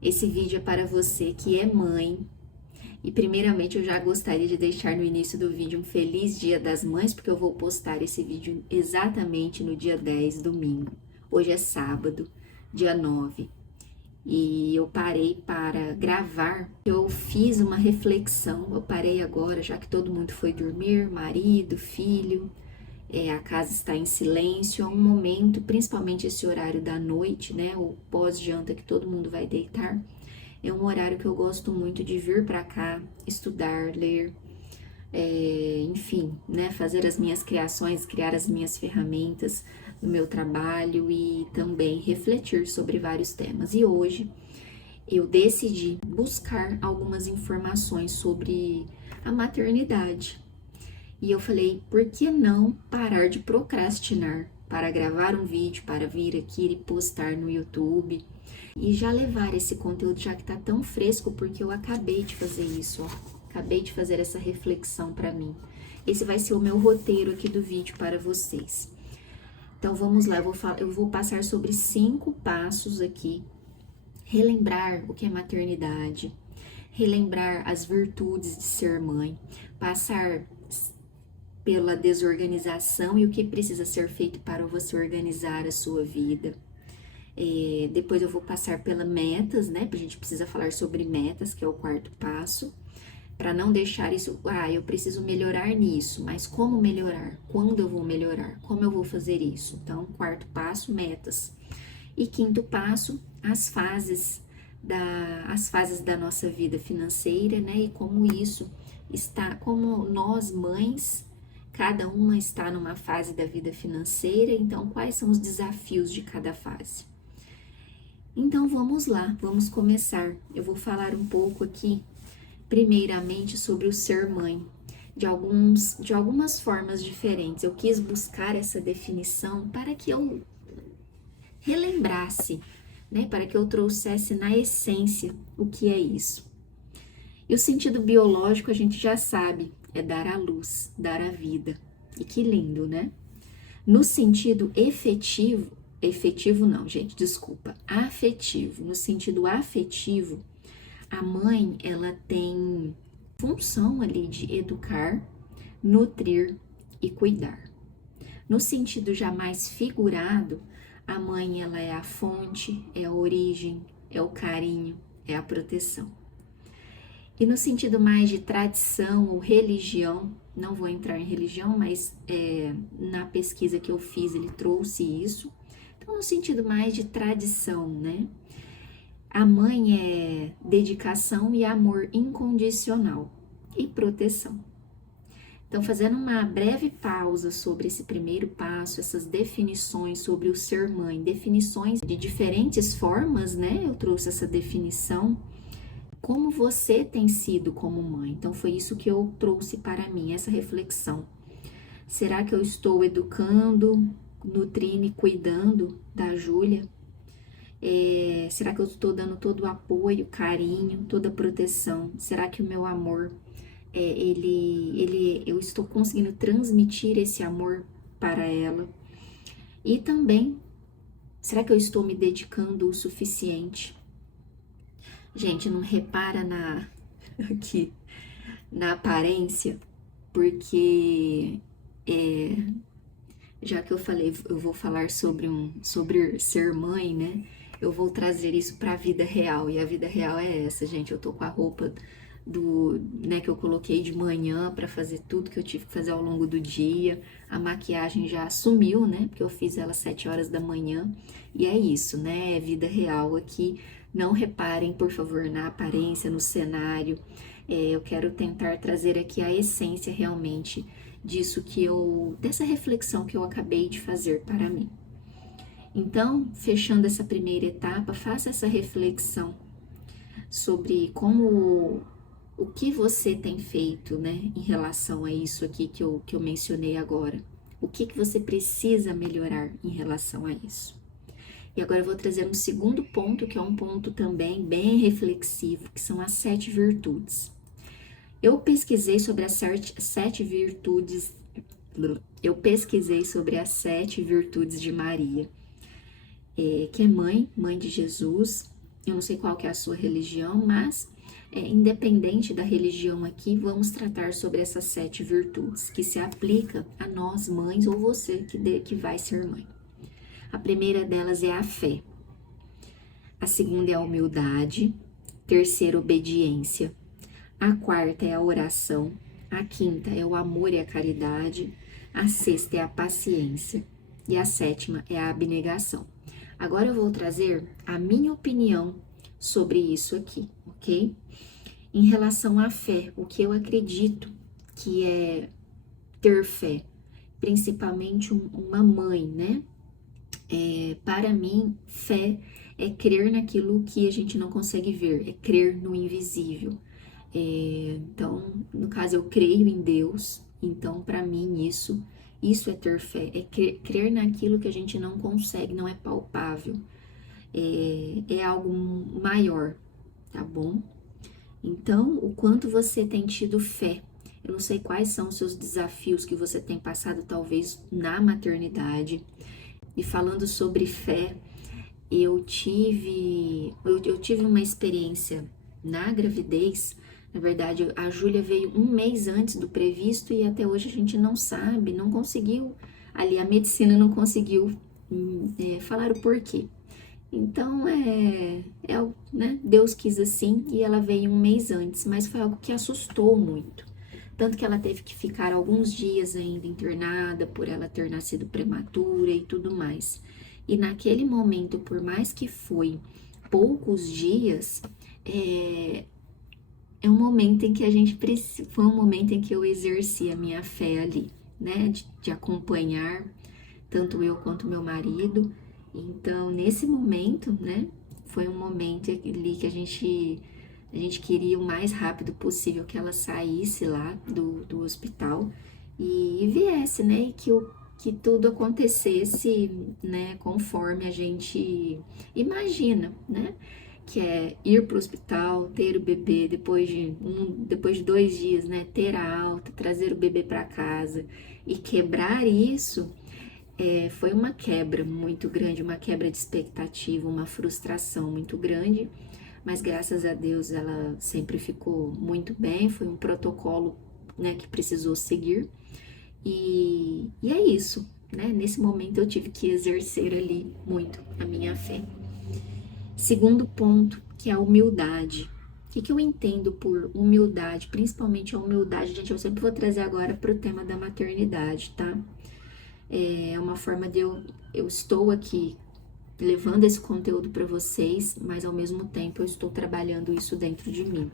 Esse vídeo é para você que é mãe. E primeiramente eu já gostaria de deixar no início do vídeo um feliz Dia das Mães, porque eu vou postar esse vídeo exatamente no dia 10, domingo. Hoje é sábado, dia 9. E eu parei para gravar. Eu fiz uma reflexão, eu parei agora, já que todo mundo foi dormir, marido, filho, a casa está em silêncio, é um momento, principalmente esse horário da noite, né, o pós-janta que todo mundo vai deitar, é um horário que eu gosto muito de vir para cá, estudar, ler, enfim, né, fazer as minhas criações, criar as minhas ferramentas no meu trabalho e também refletir sobre vários temas. E hoje eu decidi buscar algumas informações sobre a maternidade. E eu falei, por que não parar de procrastinar para gravar um vídeo, para vir aqui e postar no YouTube e já levar esse conteúdo, já que tá tão fresco, porque eu acabei de fazer isso, ó. Acabei de fazer essa reflexão para mim. Esse vai ser o meu roteiro aqui do vídeo para vocês. Então vamos lá, eu vou passar sobre 5 passos aqui, relembrar o que é maternidade, relembrar as virtudes de ser mãe, passar pela desorganização e o que precisa ser feito para você organizar a sua vida. Depois eu vou passar pela metas, né? A gente precisa falar sobre metas, que é o 4º passo, para não deixar isso, eu preciso melhorar nisso, mas como melhorar? Quando eu vou melhorar? Como eu vou fazer isso? Então, 4º passo, metas. E 5º passo, as fases da nossa vida financeira, né? E como isso está, como nós mães, cada uma está numa fase da vida financeira, então quais são os desafios de cada fase? Então vamos lá, vamos começar. Eu vou falar um pouco aqui, primeiramente, sobre o ser mãe, de algumas formas diferentes. Eu quis buscar essa definição para que eu relembrasse, né, para que eu trouxesse na essência o que é isso. E o sentido biológico a gente já sabe, é dar à luz, dar a vida. E que lindo, né? No sentido efetivo não, gente, desculpa, afetivo. No sentido afetivo, a mãe, ela tem função ali de educar, nutrir e cuidar. No sentido já mais figurado, a mãe, ela é a fonte, é a origem, é o carinho, é a proteção. E no sentido mais de tradição ou religião, não vou entrar em religião, mas na pesquisa que eu fiz ele trouxe isso. Então, no sentido mais de tradição, né? A mãe é dedicação e amor incondicional e proteção. Então, fazendo uma breve pausa sobre esse primeiro passo, essas definições sobre o ser mãe, definições de diferentes formas, né? Eu trouxe essa definição. Como você tem sido como mãe? Então, foi isso que eu trouxe para mim, essa reflexão. Será que eu estou educando, nutrindo e cuidando da Júlia? Será que eu estou dando todo o apoio, carinho, toda a proteção? Será que o meu amor, eu estou conseguindo transmitir esse amor para ela? E também, será que eu estou me dedicando o suficiente? Gente, não repara aqui na aparência, porque já que eu falei, eu vou falar sobre ser mãe, né? Eu vou trazer isso para a vida real, e a vida real é essa, gente. Eu tô com a roupa né, que eu coloquei de manhã para fazer tudo que eu tive que fazer ao longo do dia. A maquiagem já sumiu, né? Porque eu fiz ela às 7 horas da manhã. E é isso, né? É vida real aqui. Não reparem, por favor, na aparência, no cenário. Eu quero tentar trazer aqui a essência realmente disso dessa reflexão que eu acabei de fazer para mim. Então, fechando essa primeira etapa, faça essa reflexão sobre o que você tem feito, né, em relação a isso aqui que eu mencionei agora. O que você precisa melhorar em relação a isso. E agora eu vou trazer um segundo ponto, que é um ponto também bem reflexivo, que são as 7 virtudes. Eu pesquisei sobre as 7 virtudes. Eu pesquisei sobre as 7 virtudes de Maria, que é mãe de Jesus, Eu não sei qual que é a sua religião, mas independente da religião aqui, vamos tratar sobre essas 7 virtudes que se aplica a nós mães ou você que vai ser mãe. A primeira delas é a fé. A segunda é a humildade. Terceira, obediência. A quarta é a oração. A quinta é o amor e a caridade. A sexta é a paciência. E a sétima é a abnegação. Agora eu vou trazer a minha opinião sobre isso aqui, ok? Em relação à fé, o que eu acredito que é ter fé, principalmente uma mãe, né? Para mim, fé é crer naquilo que a gente não consegue ver, é crer no invisível. Então, no caso, eu creio em Deus, então para mim isso é ter fé, é crer naquilo que a gente não consegue, não é palpável, é algo maior, tá bom? Então, o quanto você tem tido fé, eu não sei quais são os seus desafios que você tem passado talvez na maternidade. E falando sobre fé, eu tive uma experiência na gravidez. Na verdade, a Júlia veio um mês antes do previsto e até hoje a gente não sabe, não conseguiu, ali a medicina não conseguiu falar o porquê. Então, né, Deus quis assim e ela veio um mês antes, mas foi algo que assustou muito. Tanto que ela teve que ficar alguns dias ainda internada por ela ter nascido prematura e tudo mais. E naquele momento, por mais que foi poucos dias, é um momento em que a gente precisa, foi um momento em que eu exerci a minha fé ali, né, de acompanhar tanto eu quanto meu marido. Então, nesse momento, né, foi um momento ali que a gente queria o mais rápido possível que ela saísse lá do hospital e viesse, né, e que tudo acontecesse, né, conforme a gente imagina, né, que é ir para o hospital, ter o bebê depois de 2 dias, né, ter a alta, trazer o bebê para casa e quebrar isso. Foi uma quebra muito grande, uma quebra de expectativa, uma frustração muito grande, mas graças a Deus ela sempre ficou muito bem, foi um protocolo, né, que precisou seguir, e é isso, né? Nesse momento eu tive que exercer ali muito a minha fé. Segundo ponto, que é a humildade. O que eu entendo por humildade, principalmente a humildade, gente, eu sempre vou trazer agora para o tema da maternidade, tá? É uma forma de eu estou aqui levando esse conteúdo para vocês, mas ao mesmo tempo eu estou trabalhando isso dentro de mim.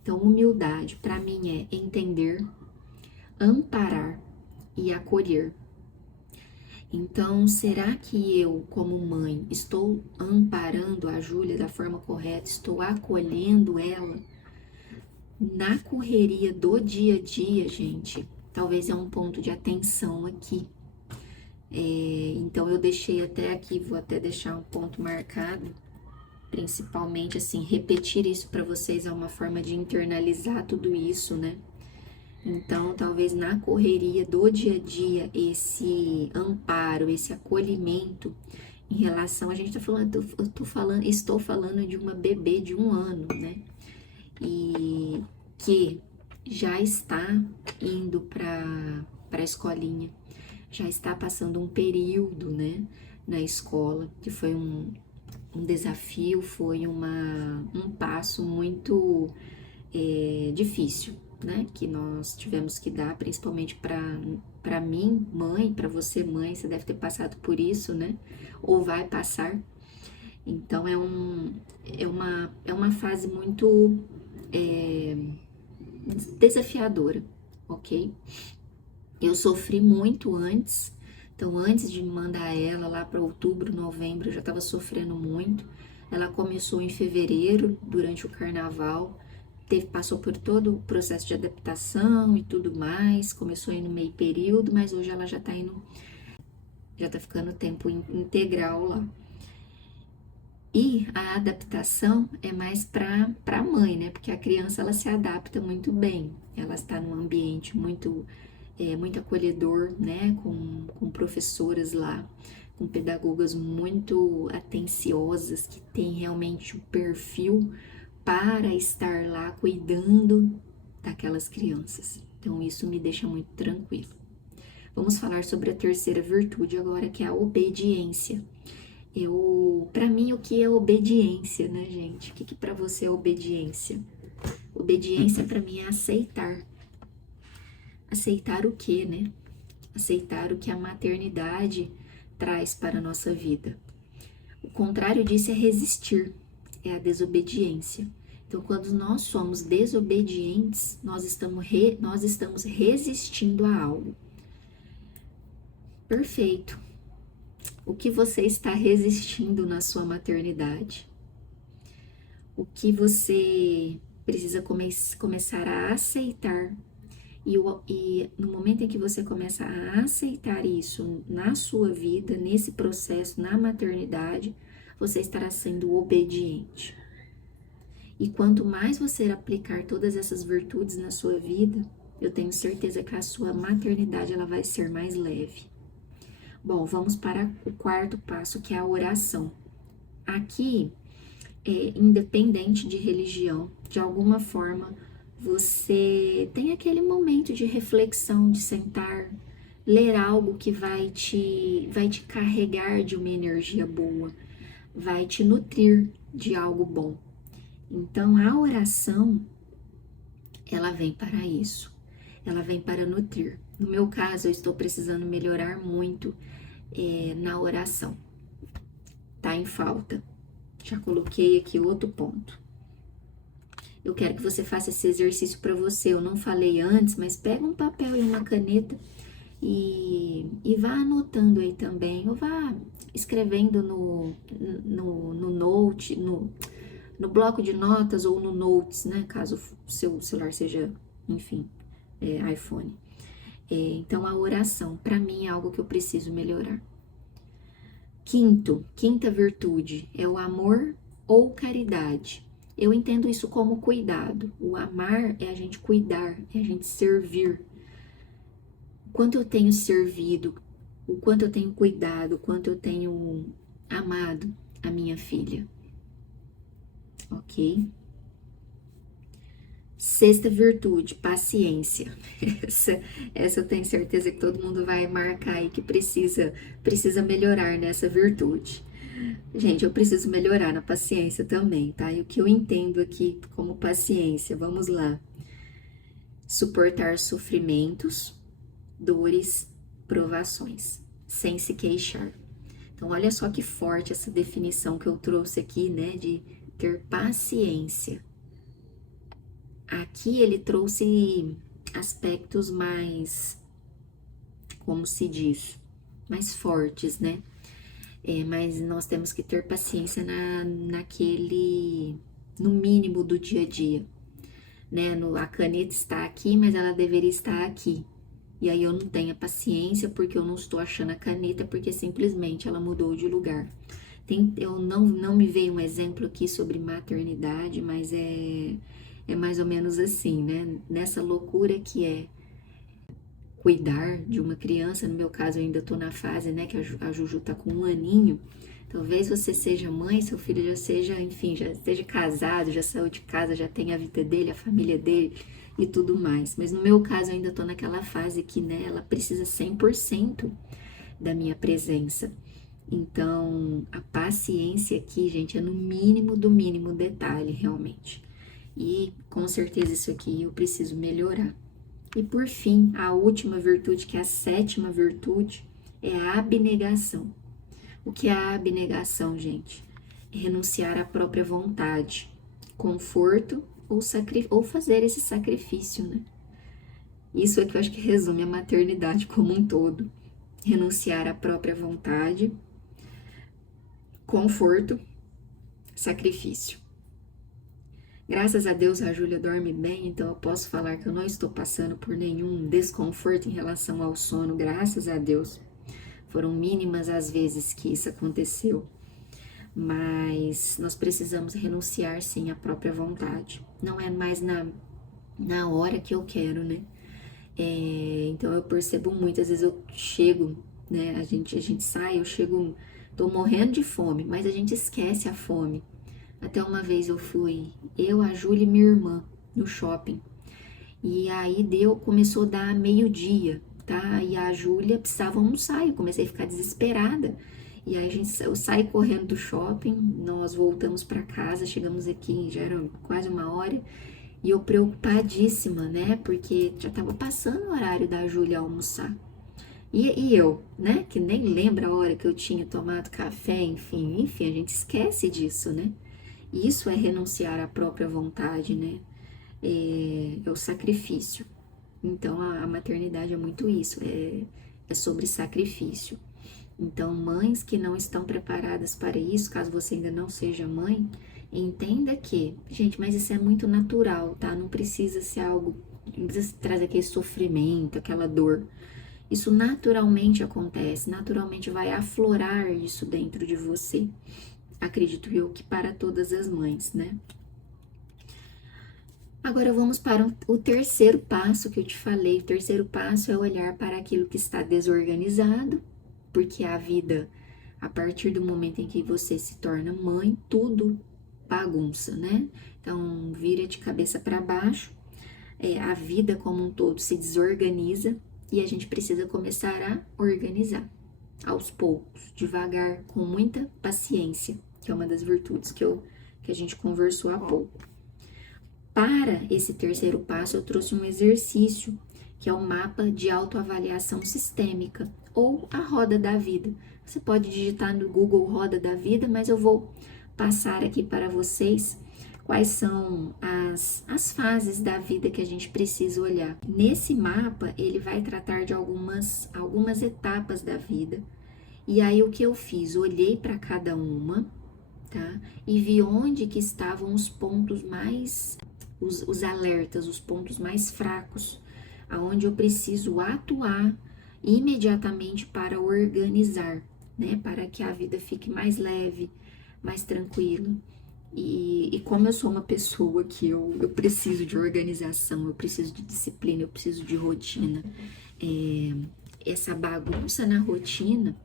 Então, humildade para mim é entender, amparar e acolher. Então, será que eu, como mãe, estou amparando a Júlia da forma correta? Estou acolhendo ela? Na correria do dia a dia, gente, talvez é um ponto de atenção aqui. Então eu deixei até aqui, vou até deixar um ponto marcado, principalmente assim, repetir isso para vocês é uma forma de internalizar tudo isso, né? Então, talvez na correria do dia a dia, esse amparo, esse acolhimento em relação, a gente tá falando, estou falando de uma bebê de 1 ano, né? E que já está indo para a escolinha, já está passando um período, né, na escola, que foi um desafio, foi um passo muito difícil, né, que nós tivemos que dar, principalmente para mim, mãe, para você, mãe, você deve ter passado por isso, né, ou vai passar. Então, é uma fase muito desafiadora, ok? Eu sofri muito antes, então antes de mandar ela lá para outubro, novembro, eu já estava sofrendo muito. Ela começou em fevereiro, durante o carnaval, passou por todo o processo de adaptação e tudo mais, começou aí no meio período, mas hoje ela já tá ficando tempo integral lá. E a adaptação é mais para a mãe, né? Porque a criança ela se adapta muito bem, ela está num ambiente muito acolhedor, né, com professoras lá, com pedagogas muito atenciosas, que têm realmente o perfil para estar lá cuidando daquelas crianças. Então isso me deixa muito tranquilo. Vamos falar sobre a terceira virtude agora, que é a obediência. Para mim, o que é obediência, né, gente? O que para você é obediência? Obediência para mim é aceitar. Aceitar o quê, né? Aceitar o que a maternidade traz para a nossa vida. O contrário disso é resistir, é a desobediência. Então, quando nós somos desobedientes, nós estamos resistindo a algo. Perfeito. O que você está resistindo na sua maternidade? O que você precisa começar a aceitar? E no momento em que você começa a aceitar isso na sua vida, nesse processo, na maternidade, você estará sendo obediente. E quanto mais você aplicar todas essas virtudes na sua vida, eu tenho certeza que a sua maternidade ela vai ser mais leve. Bom, vamos para o quarto passo, que é a oração. Aqui, independente de religião, de alguma forma, você tem aquele momento de reflexão, de sentar, ler algo que vai te carregar de uma energia boa, vai te nutrir de algo bom. Então, a oração, ela vem para isso, ela vem para nutrir. No meu caso, eu estou precisando melhorar muito na oração. Tá em falta. Já coloquei aqui outro ponto. Eu quero que você faça esse exercício para você. Eu não falei antes, mas pega um papel e uma caneta e vá anotando aí também. Ou vá escrevendo no note, no bloco de notas ou no notes, né? Caso o seu celular seja, enfim, iPhone. Então, a oração, para mim, é algo que eu preciso melhorar. Quinta virtude é o amor ou caridade. Eu entendo isso como cuidado. O amar é a gente cuidar, é a gente servir. O quanto eu tenho servido, o quanto eu tenho cuidado, o quanto eu tenho amado a minha filha. Ok? Sexta virtude, paciência. Essa eu tenho certeza que todo mundo vai marcar aí que precisa melhorar nessa virtude. Gente, eu preciso melhorar na paciência também, tá? E o que eu entendo aqui como paciência, vamos lá. Suportar sofrimentos, dores, provações, sem se queixar. Então, olha só que forte essa definição que eu trouxe aqui, né? De ter paciência. Aqui ele trouxe aspectos mais, como se diz, mais fortes, né? Mas nós temos que ter paciência no mínimo do dia a dia, né? A caneta está aqui, mas ela deveria estar aqui. E aí eu não tenho a paciência porque eu não estou achando a caneta, porque simplesmente ela mudou de lugar. Eu não me veio um exemplo aqui sobre maternidade, mas é mais ou menos assim, né? Nessa loucura que é cuidar de uma criança, no meu caso eu ainda tô na fase, né, que a Juju tá com 1 aninho. Talvez você seja mãe, seu filho já seja, enfim, já esteja casado, já saiu de casa, já tem a vida dele, a família dele e tudo mais. Mas no meu caso eu ainda tô naquela fase que, né, ela precisa 100% da minha presença. Então, a paciência aqui, gente, é no mínimo do mínimo detalhe, realmente. E com certeza isso aqui eu preciso melhorar. E por fim, a última virtude, que é a sétima virtude, é a abnegação. O que é a abnegação, gente? É renunciar à própria vontade, conforto ou fazer esse sacrifício, né? Isso é que eu acho que resume a maternidade como um todo. Renunciar à própria vontade, conforto, sacrifício. Graças a Deus a Júlia dorme bem, então eu posso falar que eu não estou passando por nenhum desconforto em relação ao sono, graças a Deus. Foram mínimas as vezes que isso aconteceu, mas nós precisamos renunciar sim à própria vontade. Não é mais na hora que eu quero, né? Então eu percebo muitas vezes eu chego né? A gente sai, eu chego, tô morrendo de fome, mas a gente esquece a fome. Até uma vez eu fui, eu, a Júlia e minha irmã, no shopping. E aí começou a dar meio-dia, tá? E a Júlia precisava almoçar, eu comecei a ficar desesperada. E aí eu saí correndo do shopping, nós voltamos para casa, chegamos aqui, já era quase 1 hora, e eu preocupadíssima, né? Porque já tava passando o horário da Júlia almoçar. E eu, né? Que nem lembra a hora que eu tinha tomado café, enfim, a gente esquece disso, né? Isso é renunciar à própria vontade, né? É o sacrifício. Então, a maternidade é muito isso, é sobre sacrifício. Então, mães que não estão preparadas para isso, caso você ainda não seja mãe, entenda que, gente, mas isso é muito natural, tá? Não precisa ser algo, não precisa trazer aquele sofrimento, aquela dor. Isso naturalmente acontece, naturalmente vai aflorar isso dentro de você. Acredito eu que para todas as mães, né? Agora vamos para o terceiro passo que eu te falei. O terceiro passo é olhar para aquilo que está desorganizado, porque a vida, a partir do momento em que você se torna mãe, tudo bagunça, né? Então, vira de cabeça para baixo, a vida como um todo se desorganiza e a gente precisa começar a organizar aos poucos, devagar, com muita paciência, que é uma das virtudes que a gente conversou há pouco. Para esse terceiro passo, eu trouxe um exercício, que é o mapa de autoavaliação sistêmica, ou a roda da vida. Você pode digitar no Google Roda da Vida, mas eu vou passar aqui para vocês quais são as fases da vida que a gente precisa olhar. Nesse mapa, ele vai tratar de algumas etapas da vida. E aí, o que eu fiz? Olhei para cada uma, tá? E vi onde que estavam os pontos mais... Os alertas, os pontos mais fracos, aonde eu preciso atuar imediatamente para organizar, né? Para que a vida fique mais leve, mais tranquila. E como eu sou uma pessoa que eu preciso de organização, eu preciso de disciplina, eu preciso de rotina, essa bagunça na rotina,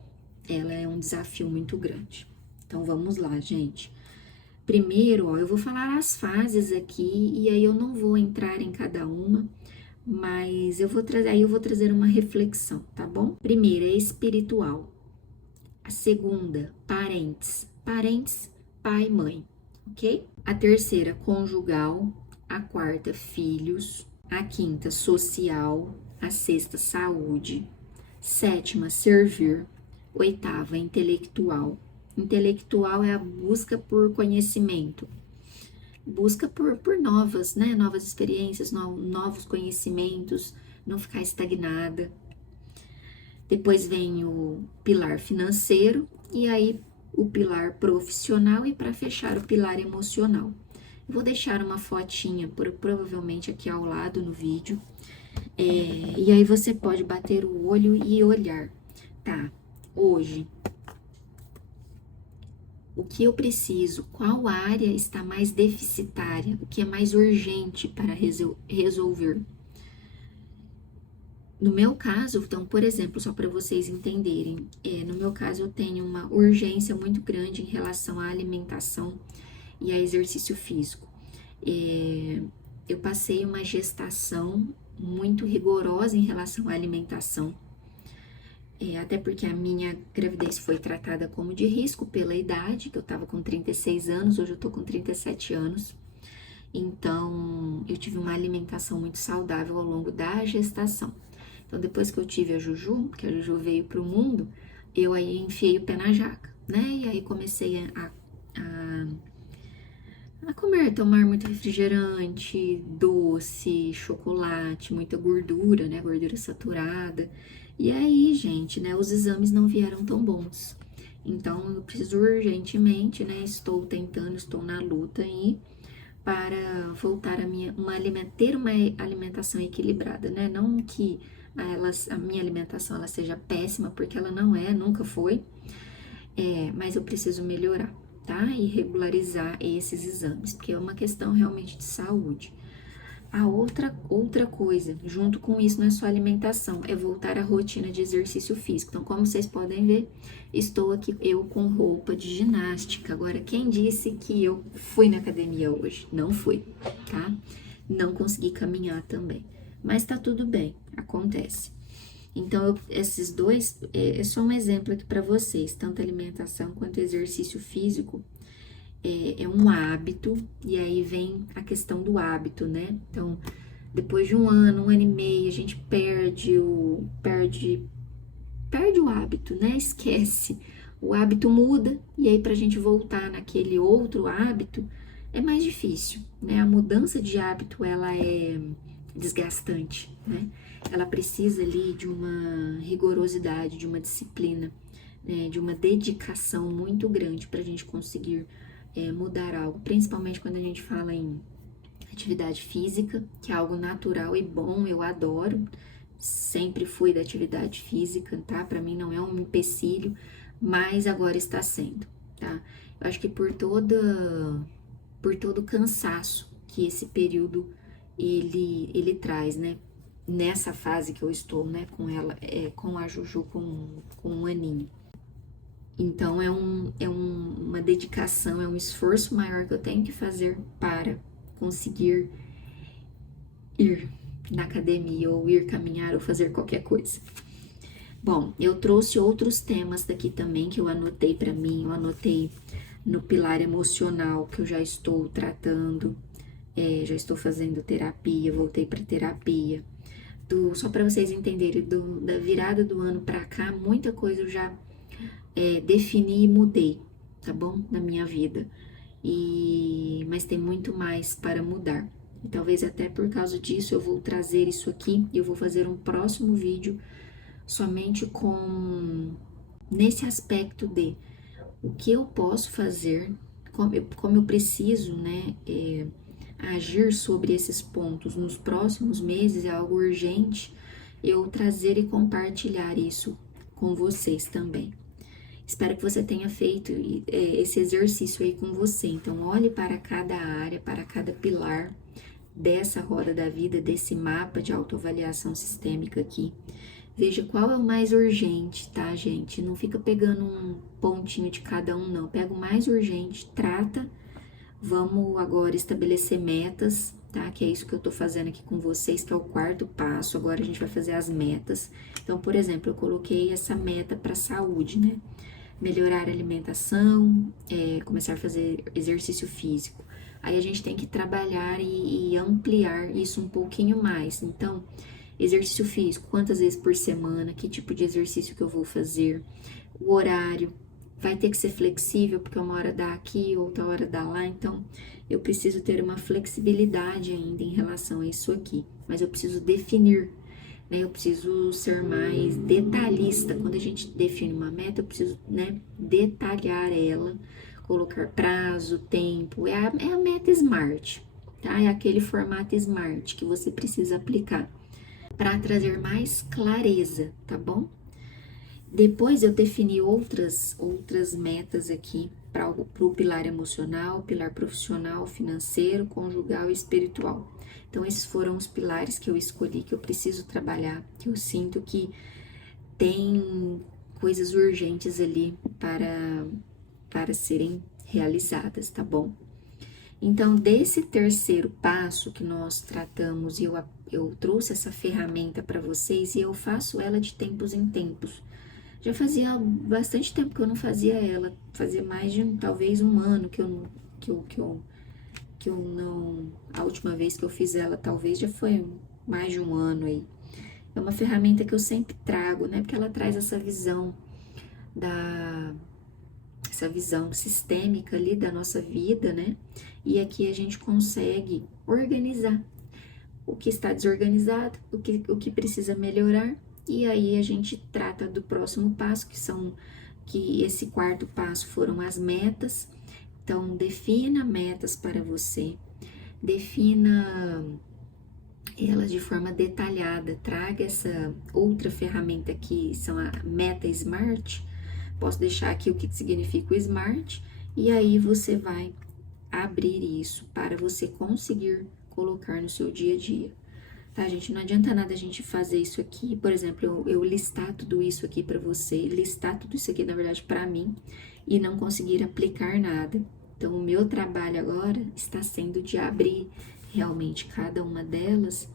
ela é um desafio muito grande. Então vamos lá, gente. Primeiro, ó, eu vou falar as fases aqui e aí eu não vou entrar em cada uma, mas eu vou trazer uma reflexão, tá bom? Primeira é espiritual. A segunda, parentes. Parentes, pai e mãe, ok? A terceira, conjugal. A quarta, filhos. A quinta, social. A sexta, saúde. Sétima, servir. Oitava, intelectual. Intelectual é a busca por conhecimento, busca por novas, né? Novas experiências, novos conhecimentos, não ficar estagnada. Depois vem o pilar financeiro e aí o pilar profissional e para fechar o pilar emocional. Eu vou deixar uma fotinha provavelmente aqui ao lado no vídeo, e aí você pode bater o olho e olhar, tá? Hoje, o que eu preciso, qual área está mais deficitária, o que é mais urgente para resolver. No meu caso, então, por exemplo, só para vocês entenderem, no meu caso eu tenho uma urgência muito grande em relação à alimentação e a exercício físico. Eu passei uma gestação muito rigorosa em relação à alimentação, até porque a minha gravidez foi tratada como de risco pela idade, que eu tava com 36 anos, hoje eu tô com 37 anos. Então, eu tive uma alimentação muito saudável ao longo da gestação. Então, depois que eu tive a Juju, que a Juju veio pro mundo, eu aí enfiei o pé na jaca, né? E aí comecei a comer, tomar muito refrigerante, doce, chocolate, muita gordura, né? Gordura saturada. E aí, gente, né? Os exames não vieram tão bons. Então, eu preciso urgentemente, né? Estou na luta aí para voltar ter uma alimentação equilibrada, né? Não que a minha alimentação ela seja péssima, porque ela não é, nunca foi. Mas eu preciso melhorar, tá? E regularizar esses exames, porque é uma questão realmente de saúde. A outra coisa, junto com isso, não é só alimentação, é voltar à rotina de exercício físico. Então, como vocês podem ver, estou aqui eu com roupa de ginástica. Agora, quem disse que eu fui na academia hoje? Não fui, tá? Não consegui caminhar também. Mas tá tudo bem, acontece. Então, esses dois, é só um exemplo aqui para vocês, tanto alimentação quanto exercício físico. É um hábito, e aí vem a questão do hábito, né? Então, depois de um ano e meio, a gente perde o hábito, né? Esquece. O hábito muda, e aí pra gente voltar naquele outro hábito é mais difícil, né? A mudança de hábito, ela é desgastante, né? Ela precisa ali de uma rigorosidade, de uma disciplina, né? De uma dedicação muito grande pra gente conseguir mudar algo, principalmente quando a gente fala em atividade física, que é algo natural e bom, eu adoro, sempre fui da atividade física, tá? Para mim não é um empecilho, mas agora está sendo, tá? Eu acho que por todo o cansaço que esse período ele traz, né? Nessa fase que eu estou, né, com ela, com a Juju com um aninho. Então, uma dedicação, é um esforço maior que eu tenho que fazer para conseguir ir na academia, ou ir caminhar, ou fazer qualquer coisa. Bom, eu trouxe outros temas daqui também que eu anotei para mim. Eu anotei no pilar emocional, que eu já estou tratando, já estou fazendo terapia, voltei para terapia. Só para vocês entenderem, da virada do ano para cá, muita coisa eu já defini e mudei, tá bom? Na minha vida. Mas tem muito mais para mudar. E talvez até por causa disso eu vou trazer isso aqui e eu vou fazer um próximo vídeo somente nesse aspecto de o que eu posso fazer, como eu preciso, né, agir sobre esses pontos nos próximos meses. É algo urgente eu trazer e compartilhar isso com vocês também. Espero que você tenha feito esse exercício aí com você. Então, olhe para cada área, para cada pilar dessa roda da vida, desse mapa de autoavaliação sistêmica aqui. Veja qual é o mais urgente, tá, gente? Não fica pegando um pontinho de cada um, não. Pega o mais urgente, trata. Vamos agora estabelecer metas, tá? Que é isso que eu tô fazendo aqui com vocês, que é o quarto passo. Agora a gente vai fazer as metas. Então, por exemplo, eu coloquei essa meta para saúde, né? Melhorar a alimentação, começar a fazer exercício físico. Aí a gente tem que trabalhar e ampliar isso um pouquinho mais. Então, exercício físico, quantas vezes por semana, que tipo de exercício que eu vou fazer, o horário, vai ter que ser flexível, porque uma hora dá aqui, outra hora dá lá, então eu preciso ter uma flexibilidade ainda em relação a isso aqui, mas eu preciso definir, né? Eu preciso ser mais detalhista. Quando a gente define uma meta, eu preciso, né, detalhar ela, colocar prazo, tempo, é a meta SMART, tá? É aquele formato SMART que você precisa aplicar para trazer mais clareza, tá bom? Depois eu defini outras metas aqui para o pilar emocional, pilar profissional, financeiro, conjugal e espiritual. Então, esses foram os pilares que eu escolhi, que eu preciso trabalhar, que eu sinto que tem coisas urgentes ali para serem realizadas, tá bom? Então, desse terceiro passo que nós tratamos, eu trouxe essa ferramenta para vocês e eu faço ela de tempos em tempos. Já fazia bastante tempo que eu não fazia ela, fazia mais de talvez um ano que eu não, a última vez que eu fiz ela talvez já foi mais de um ano aí. É uma ferramenta que eu sempre trago, né? Porque ela traz essa visão essa visão sistêmica ali da nossa vida, né? E aqui a gente consegue organizar o que está desorganizado, o que precisa melhorar. E aí a gente trata do próximo passo, que esse quarto passo foram as metas. Então, defina metas para você, defina elas de forma detalhada, traga essa outra ferramenta que são a meta SMART. Posso deixar aqui o que significa o SMART, e aí você vai abrir isso para você conseguir colocar no seu dia a dia. Tá, gente? Não adianta nada a gente fazer isso aqui, por exemplo, eu listar tudo isso aqui pra você, listar tudo isso aqui, na verdade, pra mim, e não conseguir aplicar nada. Então, o meu trabalho agora está sendo de abrir realmente cada uma delas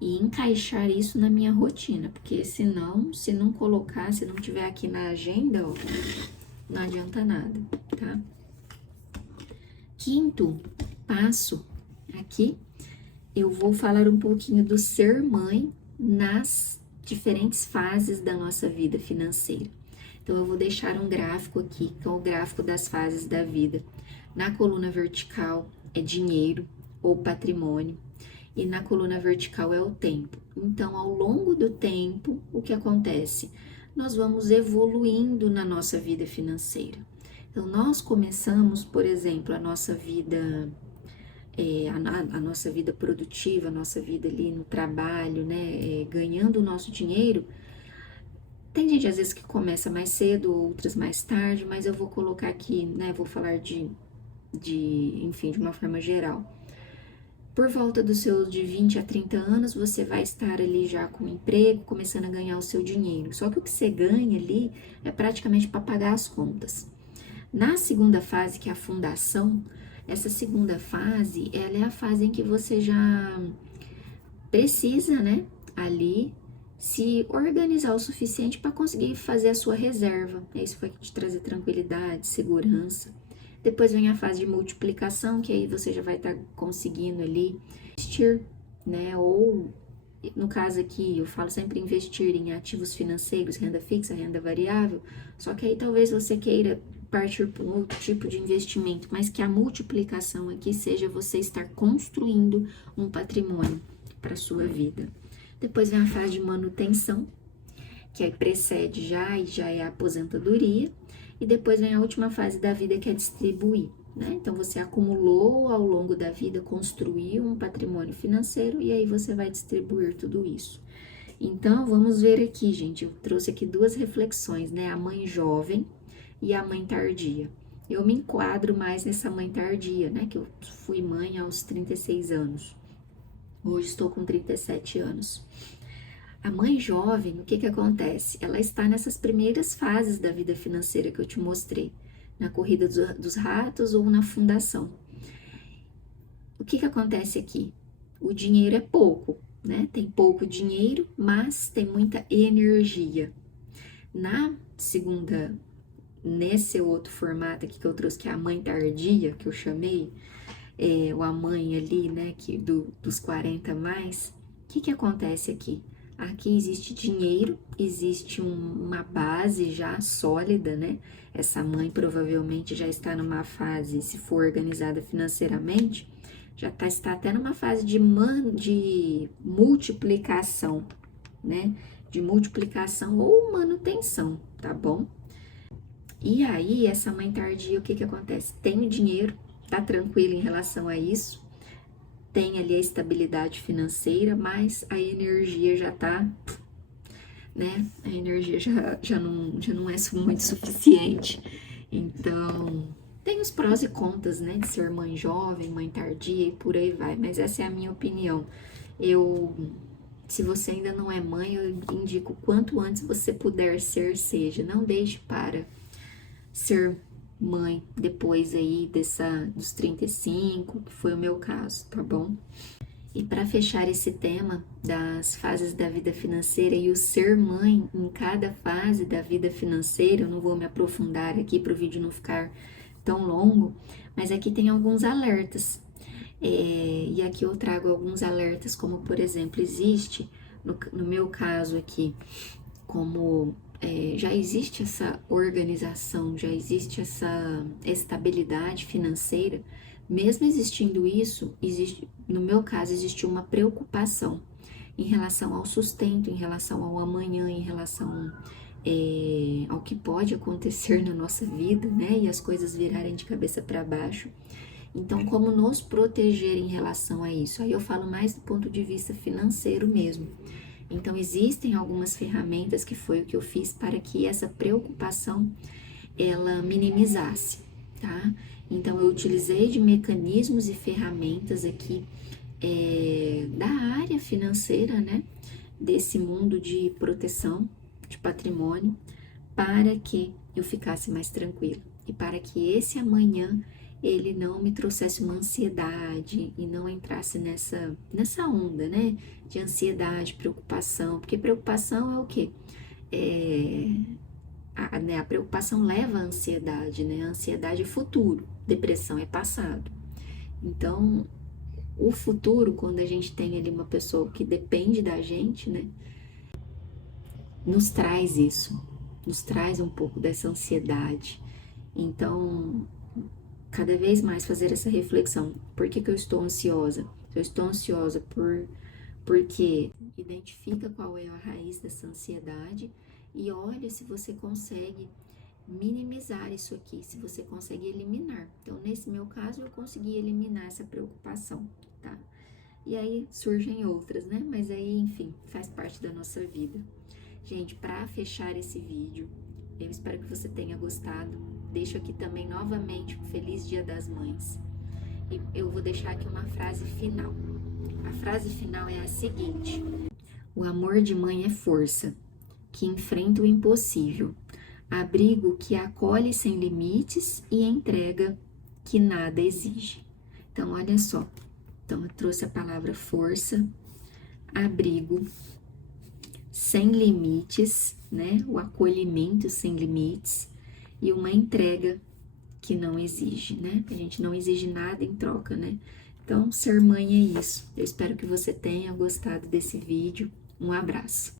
e encaixar isso na minha rotina, porque senão, se não colocar, se não tiver aqui na agenda, ó, não adianta nada, tá? Quinto passo aqui, eu vou falar um pouquinho do ser mãe nas diferentes fases da nossa vida financeira. Então, eu vou deixar um gráfico aqui, que é o gráfico das fases da vida. Na coluna vertical é dinheiro ou patrimônio, e na coluna vertical é o tempo. Então, ao longo do tempo, o que acontece? Nós vamos evoluindo na nossa vida financeira. Então, nós começamos, por exemplo, a nossa vida produtiva, a nossa vida ali no trabalho, né, ganhando o nosso dinheiro. Tem gente às vezes que começa mais cedo, outras mais tarde, mas eu vou colocar aqui, né, vou falar enfim, de uma forma geral. Por volta dos seus de 20 a 30 anos, você vai estar ali já com emprego, começando a ganhar o seu dinheiro. Só que o que você ganha ali é praticamente para pagar as contas. Na segunda fase, que é a fundação, essa segunda fase, ela é a fase em que você já precisa, né, ali se organizar o suficiente para conseguir fazer a sua reserva. Isso vai te trazer tranquilidade, segurança. Depois vem a fase de multiplicação, que aí você já vai estar conseguindo ali investir, né, ou no caso aqui, eu falo sempre investir em ativos financeiros, renda fixa, renda variável, só que aí talvez você queira partir para um outro tipo de investimento, mas que a multiplicação aqui seja você estar construindo um patrimônio para sua vida. Depois vem a fase de manutenção, que aí precede já é a aposentadoria, e depois vem a última fase da vida, que é distribuir, né? Então, você acumulou ao longo da vida, construiu um patrimônio financeiro, e aí você vai distribuir tudo isso. Então, vamos ver aqui, gente, eu trouxe aqui duas reflexões, né? A mãe jovem e a mãe tardia. Eu me enquadro mais nessa mãe tardia, né? Que eu fui mãe aos 36 anos. Hoje estou com 37 anos. A mãe jovem, o que que acontece? Ela está nessas primeiras fases da vida financeira que eu te mostrei, na corrida dos ratos ou na fundação. O que que acontece aqui? O dinheiro é pouco, né? Tem pouco dinheiro, mas tem muita energia. Na segunda, nesse outro formato aqui que eu trouxe, que é a mãe tardia, que eu chamei, ou a mãe ali, né, dos 40 a mais, o que que acontece aqui? Aqui existe dinheiro, existe uma base já sólida, né? Essa mãe provavelmente já está numa fase, se for organizada financeiramente, está até numa fase de multiplicação, né? De multiplicação ou manutenção, tá bom? E aí, essa mãe tardia, o que que acontece? Tem o dinheiro, tá tranquila em relação a isso, tem ali a estabilidade financeira, mas a energia já tá, né? A energia já não é muito suficiente. Então, tem os prós e contras, né? De ser mãe jovem, mãe tardia e por aí vai. Mas essa é a minha opinião. Se você ainda não é mãe, eu indico quanto antes você puder ser, seja. Não deixe para ser mãe depois aí dos 35, que foi o meu caso, tá bom? E para fechar esse tema das fases da vida financeira e o ser mãe em cada fase da vida financeira, eu não vou me aprofundar aqui para o vídeo não ficar tão longo, mas aqui tem alguns alertas. E aqui eu trago alguns alertas, como por exemplo, existe, no meu caso aqui, como já existe essa organização, já existe essa estabilidade financeira, mesmo existindo isso, no meu caso, existe uma preocupação em relação ao sustento, em relação ao amanhã, em relação ao que pode acontecer na nossa vida, né? E as coisas virarem de cabeça para baixo. Então, como nos proteger em relação a isso? Aí eu falo mais do ponto de vista financeiro mesmo. Então, existem algumas ferramentas que foi o que eu fiz para que essa preocupação, ela minimizasse, tá? Então, eu utilizei de mecanismos e ferramentas aqui da área financeira, né? Desse mundo de proteção de patrimônio, para que eu ficasse mais tranquila e para que esse amanhã ele não me trouxesse uma ansiedade e não entrasse nessa onda, né? De ansiedade, preocupação, porque preocupação é o quê? A preocupação leva à ansiedade, né? A ansiedade é futuro, depressão é passado. Então, o futuro, quando a gente tem ali uma pessoa que depende da gente, né? Nos traz isso, nos traz um pouco dessa ansiedade. Então, cada vez mais fazer essa reflexão. Por que que eu estou ansiosa? Eu estou ansiosa porque identifica qual é a raiz dessa ansiedade e olha se você consegue minimizar isso aqui, se você consegue eliminar. Então, nesse meu caso, eu consegui eliminar essa preocupação, tá? E aí surgem outras, né? Mas aí, enfim, faz parte da nossa vida. Gente, para fechar esse vídeo, eu espero que você tenha gostado. Deixo aqui também novamente um feliz Dia das Mães. E eu vou deixar aqui uma frase final. A frase final é a seguinte: o amor de mãe é força, que enfrenta o impossível, abrigo que acolhe sem limites e entrega que nada exige. Então, olha só. Então, eu trouxe a palavra força, abrigo, sem limites, né? O acolhimento sem limites e uma entrega que não exige, né? A gente não exige nada em troca, né? Então, ser mãe é isso. Eu espero que você tenha gostado desse vídeo. Um abraço.